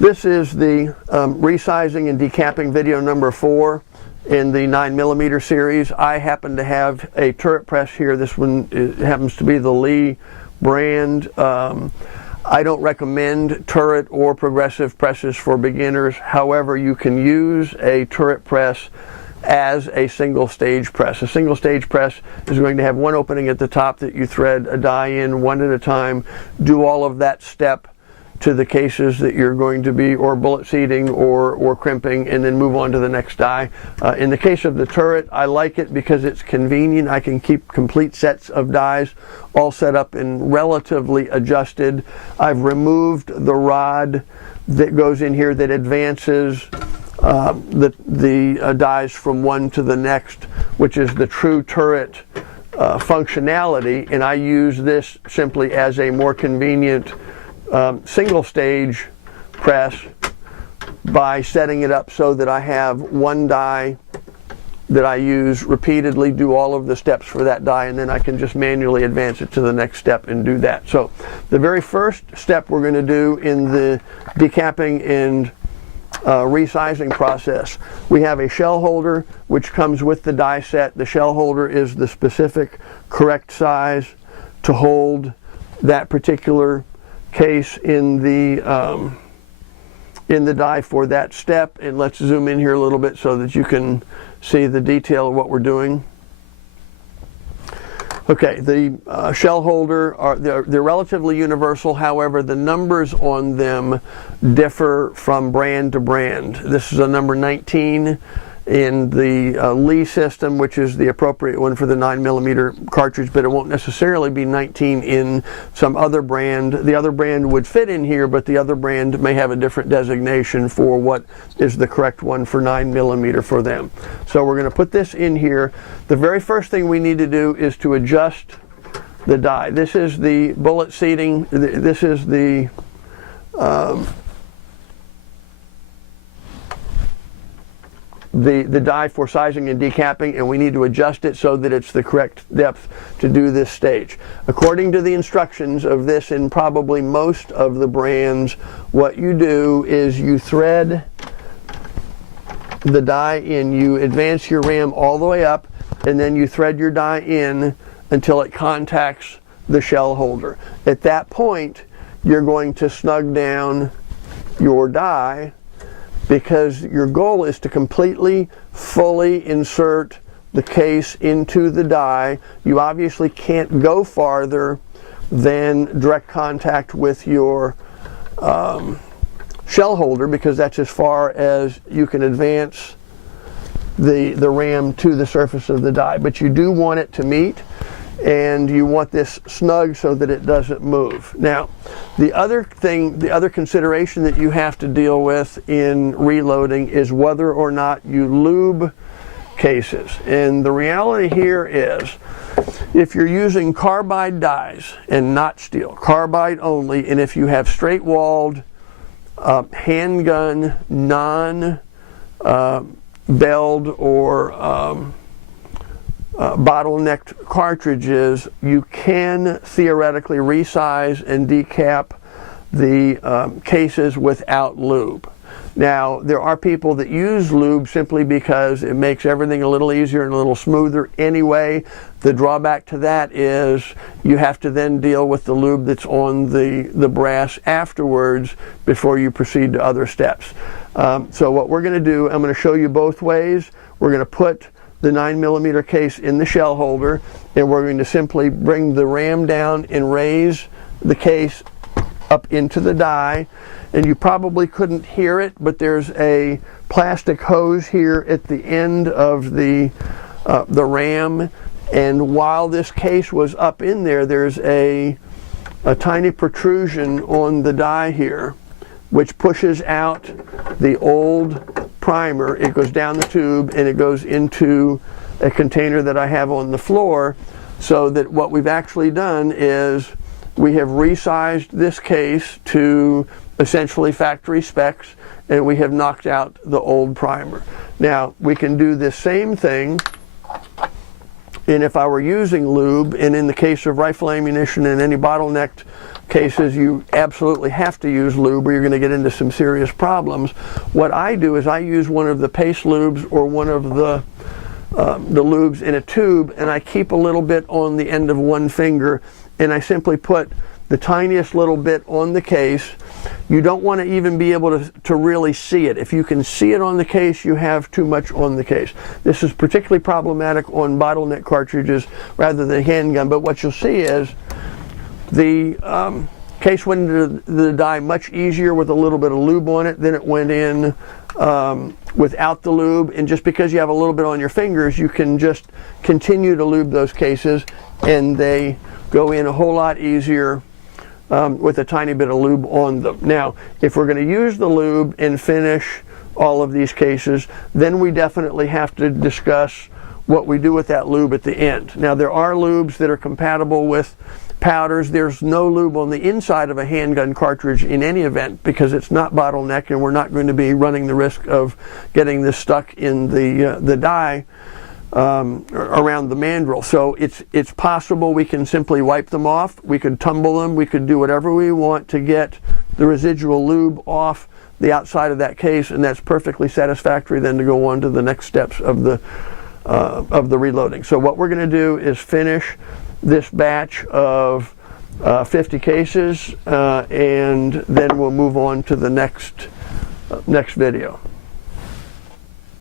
This is the resizing and decapping video number 4 in the 9mm series. I happen to have a turret press here. This one happens to be the Lee brand. I don't recommend turret or progressive presses for beginners. However, you can use a turret press as a single stage press. A single stage press is going to have one opening at the top that you thread a die in one at a time. Do all of that step to the cases that you're going to be or bullet seating or crimping, and then move on to the next die. In the case of the turret, I like it because it's convenient. I can keep complete sets of dies all set up and relatively adjusted. I've removed the rod that goes in here that advances the dies from one to the next, which is the true turret functionality, and I use this simply as a more convenient single stage press by setting it up so that I have one die that I use repeatedly, do all of the steps for that die, and then I can just manually advance it to the next step and do that. So the very first step we're going to do in the decapping and resizing process, we have a shell holder which comes with the die set. The shell holder is the specific correct size to hold that particular case in the die for that step. And let's zoom in here a little bit so that you can see the detail of what we're doing. Okay, the shell holder they're relatively universal. However, the numbers on them differ from brand to brand. This is a number 19 in the Lee system, which is the appropriate one for the 9mm cartridge, but it won't necessarily be 19 in some other brand. The other brand would fit in here, but the other brand may have a different designation for what is the correct one for 9mm for them. So we're going to put this in here. The very first thing we need to do is to adjust the die. This is the bullet seating. This is the die for sizing and decapping, and we need to adjust it so that it's the correct depth to do this stage. According to the instructions of this in probably most of the brands, what you do is you thread the die in, you advance your ram all the way up, and then you thread your die in until it contacts the shell holder. At that point, you're going to snug down your die, because your goal is to completely, fully insert the case into the die. You obviously can't go farther than direct contact with your shell holder, because that's as far as you can advance the ram to the surface of the die. But you do want it to meet, and you want this snug so that it doesn't move. Now, the other consideration that you have to deal with in reloading is whether or not you lube cases. And the reality here is, if you're using carbide dies and not steel, carbide only, and if you have straight-walled handgun, non-belled or bottlenecked cartridges, you can theoretically resize and decap the cases without lube. Now, there are people that use lube simply because it makes everything a little easier and a little smoother anyway. The drawback to that is you have to then deal with the lube that's on the brass afterwards before you proceed to other steps. So what we're going to do, I'm going to show you both ways. We're going to put the 9mm case in the shell holder, and we're going to simply bring the ram down and raise the case up into the die. And you probably couldn't hear it, but there's a plastic hose here at the end of the ram, and while this case was up in there, there's a tiny protrusion on the die here which pushes out the old primer. It goes down the tube and it goes into a container that I have on the floor, so that what we've actually done is we have resized this case to essentially factory specs, and we have knocked out the old primer. Now, we can do this same thing, and if I were using lube, and in the case of rifle ammunition and any bottlenecked cases you absolutely have to use lube or you're going to get into some serious problems. What I do is I use one of the paste lubes or one of the lubes in a tube, and I keep a little bit on the end of one finger, and I simply put the tiniest little bit on the case. You don't want to even be able to really see it. If you can see it on the case, you have too much on the case. This is particularly problematic on bottleneck cartridges rather than handgun, but what you'll see is the case went into the die much easier with a little bit of lube on it than it went in without the lube. And just because you have a little bit on your fingers, you can just continue to lube those cases, and they go in a whole lot easier with a tiny bit of lube on them. Now, if we're going to use the lube and finish all of these cases, then we definitely have to discuss what we do with that lube at the end. Now, there are lubes that are compatible with powders. There's no lube on the inside of a handgun cartridge in any event because it's not bottleneck, and we're not going to be running the risk of getting this stuck in the die around the mandrel. So it's possible we can simply wipe them off, we could tumble them, we could do whatever we want to get the residual lube off the outside of that case, and that's perfectly satisfactory then to go on to the next steps of the reloading. So what we're going to do is finish this batch of 50 cases, and then we'll move on to the next video.